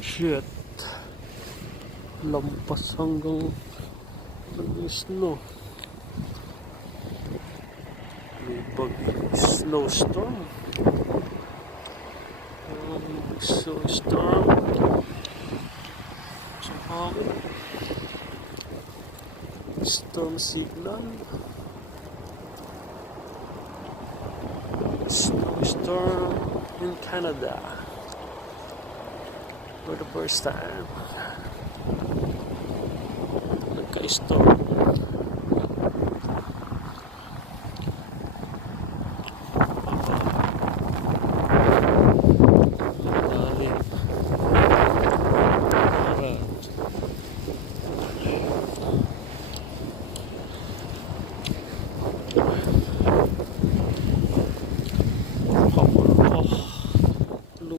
Shit. Lampas hanggang nag-snow. May snowstorm. Snowstorm. Sa hangin. Storm signal. Snowstorm in Canada for the first time. Nagka-storm.